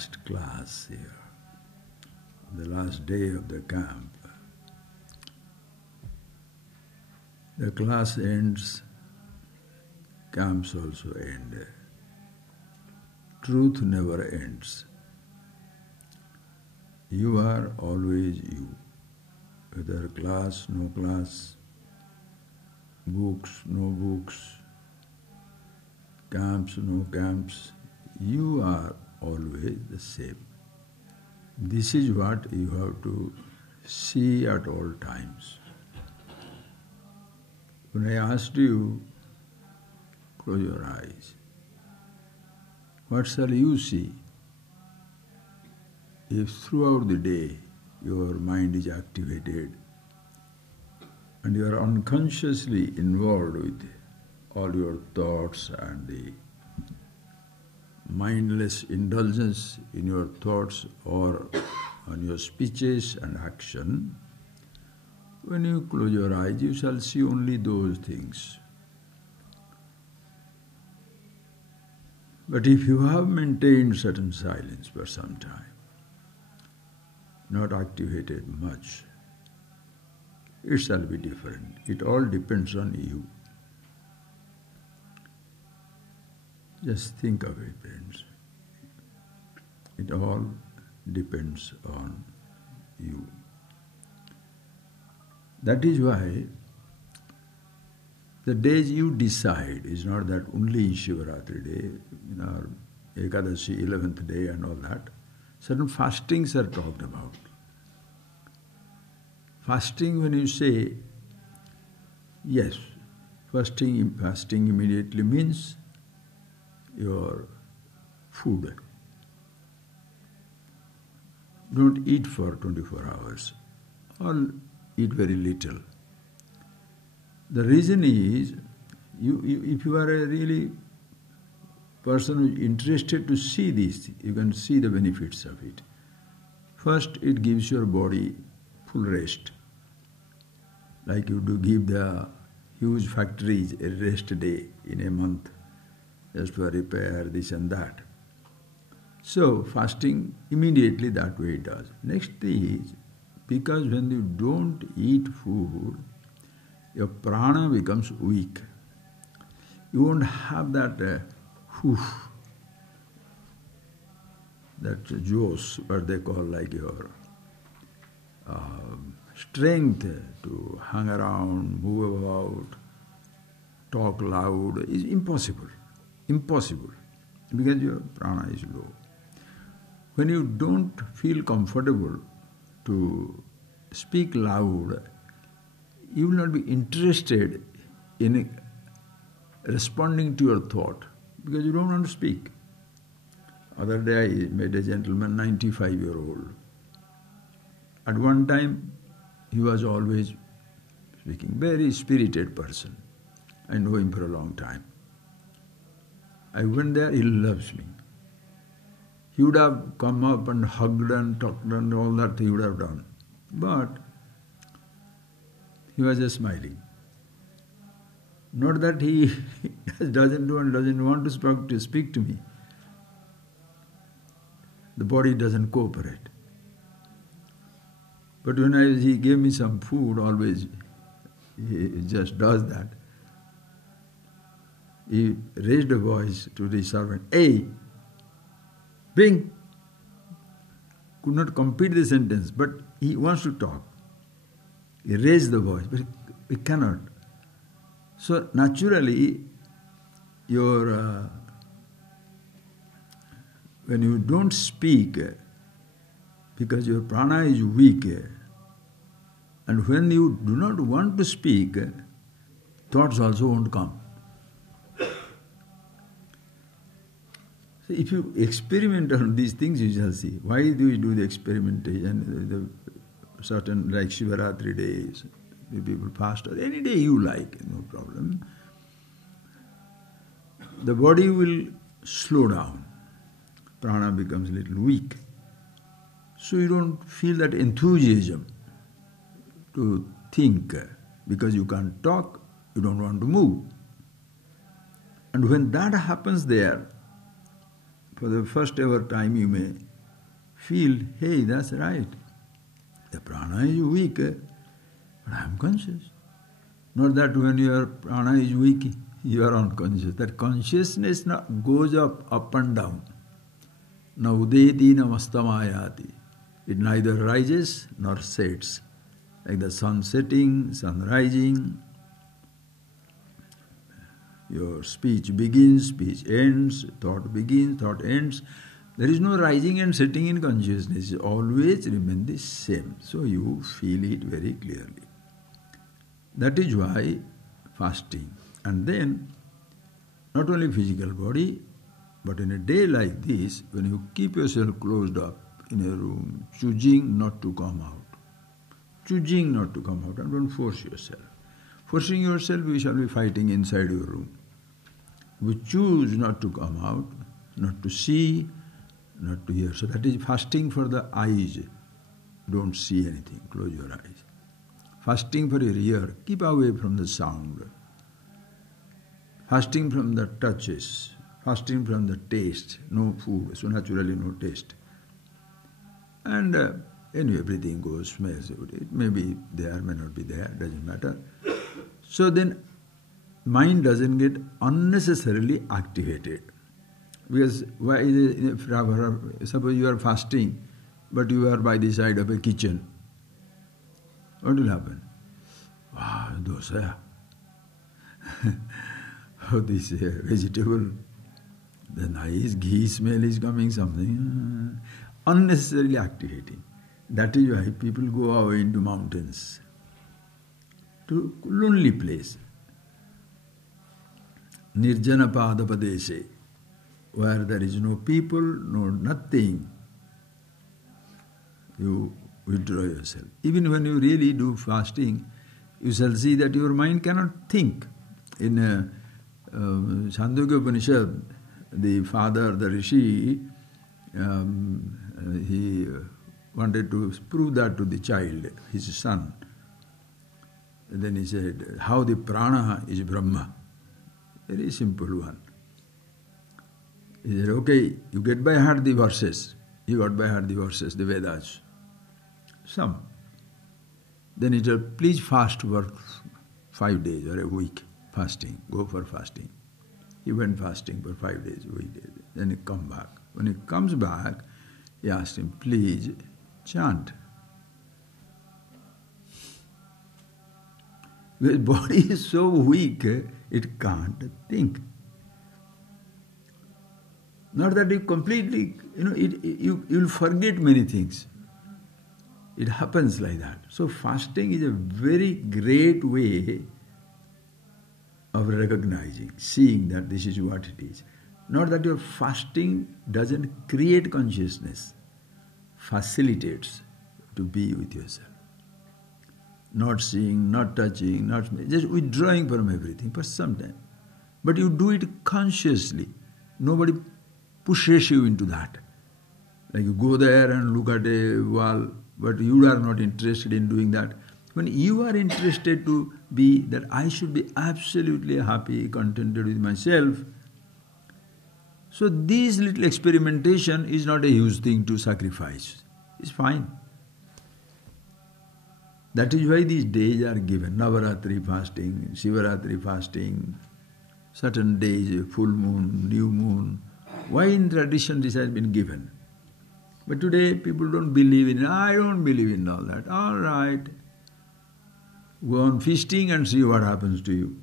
last class here, the last day of the camp. The class ends, camps also end. Truth never ends. You are always you, whether class, no class, books, no books, camps, no camps, you are always the same. This is what you have to see at all times. When I asked you, close your eyes, what shall you see? If throughout the day your mind is activated and you are unconsciously involved with all your thoughts and the mindless indulgence in your thoughts or on your speeches and action, when you close your eyes, you shall see only those things. But if you have maintained certain silence for some time, not activated much, it shall be different. It all depends on you. Just think of it, friends. It all depends on you. That is why the days you decide is not that only in Shivaratri day, or Ekadashi, 11th day and all that. Certain fastings are talked about. Fasting, when you say, yes, fasting immediately means your food. Don't eat for 24 hours or eat very little. The reason is, if you are a really person who is interested to see this, you can see the benefits of it. First, it gives your body full rest. Like you do give the huge factories a rest day in a month, just for repair this and that. So, fasting immediately that way it does. Next is, because when you don't eat food, your prana becomes weak. You won't have that that josh, what they call like your strength to hang around, move about, talk loud is impossible. Impossible. Because your prana is low. When you don't feel comfortable to speak loud, you will not be interested in responding to your thought because you don't want to speak. Other day I met a gentleman, 95-year-old. At one time, he was always speaking, very spirited person. I know him for a long time. I went there, he loves me. He would have come up and hugged and talked and all that he would have done. But he was just smiling. Not that he doesn't want to speak to me. The body doesn't cooperate. But when he gave me some food, always he just does that. He raised a voice to the servant, "Hey, bring." Could not complete the sentence, but he wants to talk. He raised the voice, but he cannot. So naturally, when you don't speak, because your prana is weak, and when you do not want to speak, thoughts also won't come. So if you experiment on these things, you shall see. Why do we do the experimentation? The certain, like Shivaratri days, the people fast, or any day you like, no problem. The body will slow down. Prana becomes a little weak. So you don't feel that enthusiasm to think. Because you can't talk, you don't want to move. And when that happens there, for the first ever time you may feel, hey, that's right. The prana is weak, but I am conscious. Not that when your prana is weak, you are unconscious. That consciousness goes up and down. Na udeti na mastamayati. It neither rises nor sets. Like the sun setting, sun rising. Your speech begins, speech ends, thought begins, thought ends. There is no rising and setting in consciousness. It always remains the same. So you feel it very clearly. That is why fasting. And then, not only physical body, but in a day like this, when you keep yourself closed up in a room, choosing not to come out. Choosing not to come out, and don't force yourself. Forcing yourself, we shall be fighting inside your room. We choose not to come out, not to see, not to hear. So that is fasting for the eyes. Don't see anything, close your eyes. Fasting for your ear, keep away from the sound. Fasting from the touches, fasting from the taste, no food, so naturally no taste. And anyway, everything goes, smells. It may be there, may not be there, doesn't matter. So then, mind doesn't get unnecessarily activated. Because why is it, suppose you are fasting, but you are by the side of a kitchen. What will happen? Wow, dosa. Oh, this vegetable, the nice ghee smell is coming, something. Unnecessarily activating. That is why people go away into mountains, to lonely place. Nirjana Padapadeshe, where there is no people, no nothing. You withdraw yourself. Even when you really do fasting, you shall see that your mind cannot think. In Chandogya Upanishad, the father, the rishi, he wanted to prove that to the child, his son. And then he said, how the prana is Brahma. Very simple one. He said, okay, you get by heart the verses. He got by heart the verses, the Vedas. Some. Then he said, please fast for 5 days or a week. Fasting. Go for fasting. He went fasting for 5 days, a week. Then he come back. When he comes back, he asked him, please chant. His body is so weak, it can't think. Not that you completely, you'll forget many things. It happens like that. So fasting is a very great way of recognizing, seeing that this is what it is. Not that your fasting doesn't create consciousness, facilitates to be with yourself. Not seeing, not touching, just withdrawing from everything for some time. But you do it consciously. Nobody pushes you into that. Like you go there and look at a wall, but you are not interested in doing that. When you are interested to be that I should be absolutely happy, contented with myself, so this little experimentation is not a huge thing to sacrifice. It's fine. That is why these days are given. Navaratri fasting, Shivaratri fasting, certain days, full moon, new moon. Why in tradition this has been given? But today people don't believe in it. I don't believe in all that. All right. Go on feasting and see what happens to you.